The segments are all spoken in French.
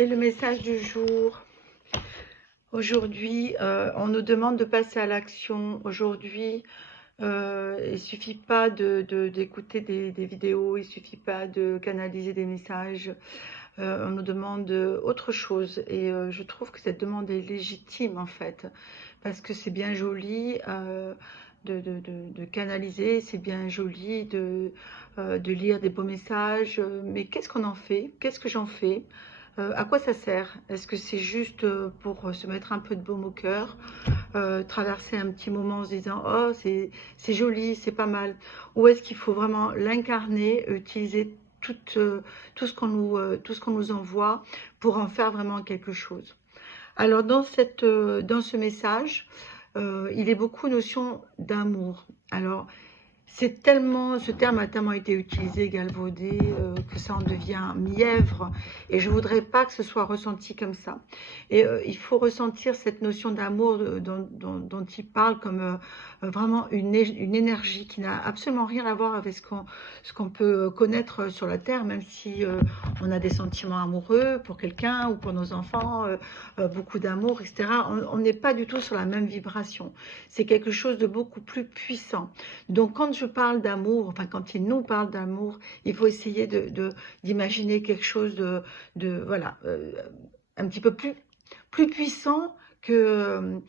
Et le message du jour. Aujourd'hui, on nous demande de passer à l'action. Aujourd'hui, il suffit pas d'écouter des vidéos, il suffit pas de canaliser des messages. On nous demande autre chose. Et je trouve que cette demande est légitime en fait. Parce que c'est bien joli de canaliser, c'est bien joli de lire des beaux messages. Mais qu'est-ce qu'on en fait? Qu'est-ce que j'en fais? À quoi ça sert? Est-ce que c'est juste pour se mettre un peu de baume au cœur, traverser un petit moment en se disant oh c'est joli, c'est pas mal, ou est-ce qu'il faut vraiment l'incarner, utiliser tout ce qu'on nous envoie pour en faire vraiment quelque chose? Alors dans ce message, il est beaucoup notion d'amour. Alors c'est tellement, ce terme a tellement été utilisé, galvaudé, que ça en devient mièvre. Et je voudrais pas que ce soit ressenti comme ça. Et il faut ressentir cette notion d'amour dont il parle comme vraiment une énergie qui n'a absolument rien à voir avec ce qu'on peut connaître sur la terre, même si on a des sentiments amoureux pour quelqu'un ou pour nos enfants, beaucoup d'amour, etc. On n'est pas du tout sur la même vibration. C'est quelque chose de beaucoup plus puissant. Donc, quand je parle d'amour, enfin, quand il nous parle d'amour, il faut essayer d'imaginer quelque chose voilà, un petit peu plus puissant que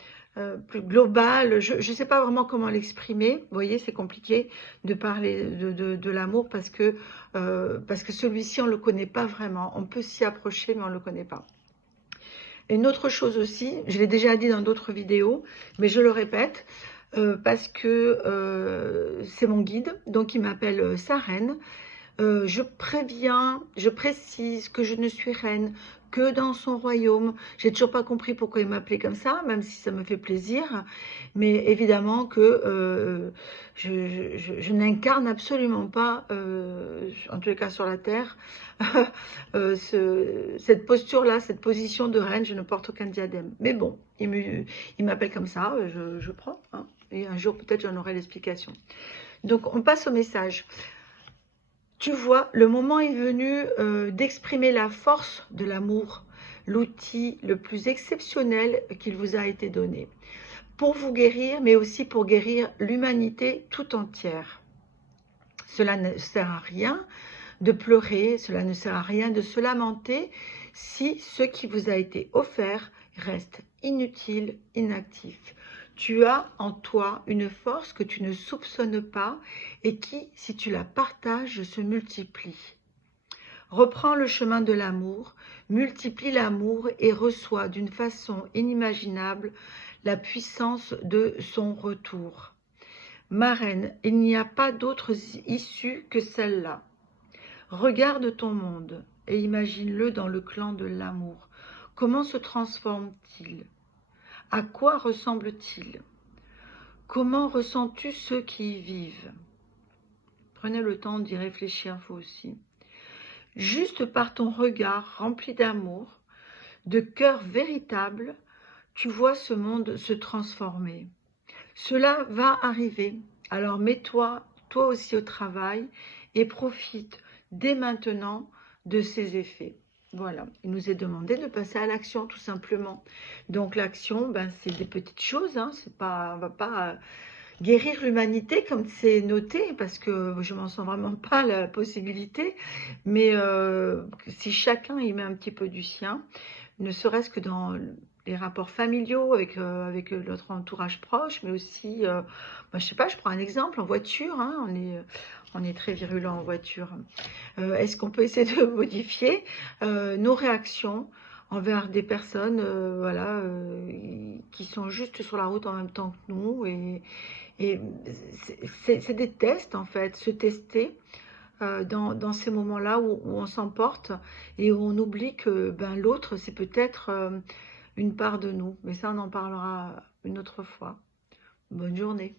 plus global. Je ne sais pas vraiment comment l'exprimer. Vous voyez, c'est compliqué de parler de l'amour parce que celui-ci, on ne le connaît pas vraiment. On peut s'y approcher, mais on ne le connaît pas. Une autre chose aussi, je l'ai déjà dit dans d'autres vidéos, mais je le répète, parce que c'est mon guide, donc il m'appelle sa reine. Je préviens, je précise que je ne suis reine que dans son royaume. J'ai toujours pas compris pourquoi il m'appelait comme ça, même si ça me fait plaisir. Mais évidemment que je n'incarne absolument pas, en tous les cas sur la terre, cette posture-là, cette position de reine. Je ne porte aucun diadème. Mais bon, il m'appelle comme ça, je prends. Hein, et un jour, peut-être, j'en aurai l'explication. Donc, on passe au message. Tu vois, le moment est venu d'exprimer la force de l'amour, l'outil le plus exceptionnel qu'il vous a été donné, pour vous guérir, mais aussi pour guérir l'humanité tout entière. Cela ne sert à rien de pleurer, cela ne sert à rien de se lamenter si ce qui vous a été offert reste inutile, inactif. Tu as en toi une force que tu ne soupçonnes pas et qui, si tu la partages, se multiplie. Reprends le chemin de l'amour, multiplie l'amour et reçois d'une façon inimaginable la puissance de son retour. Ma reine, il n'y a pas d'autre issue que celle-là. Regarde ton monde et imagine-le dans le clan de l'amour. Comment se transforme-t-il? À quoi ressemble-t-il? Comment ressens-tu ceux qui y vivent? Prenez le temps d'y réfléchir vous aussi. Juste par ton regard rempli d'amour, de cœur véritable, tu vois ce monde se transformer. Cela va arriver. Alors mets-toi, toi aussi au travail et profite dès maintenant de ces effets. Voilà, il nous est demandé de passer à l'action tout simplement. Donc l'action, ben, c'est des petites choses, hein, c'est pas, on va pas guérir l'humanité comme c'est noté, parce que je m'en sens vraiment pas la possibilité, mais si chacun y met un petit peu du sien, ne serait-ce que dans les rapports familiaux avec notre entourage proche, mais aussi, je sais pas, je prends un exemple en voiture, hein, on est très virulent en voiture. Est-ce qu'on peut essayer de modifier nos réactions envers des personnes voilà, qui sont juste sur la route en même temps que nous, et c'est des tests en fait, se tester dans ces moments-là où on s'emporte et où on oublie que ben, l'autre, c'est peut-être une part de nous. Mais ça, on en parlera une autre fois. Bonne journée.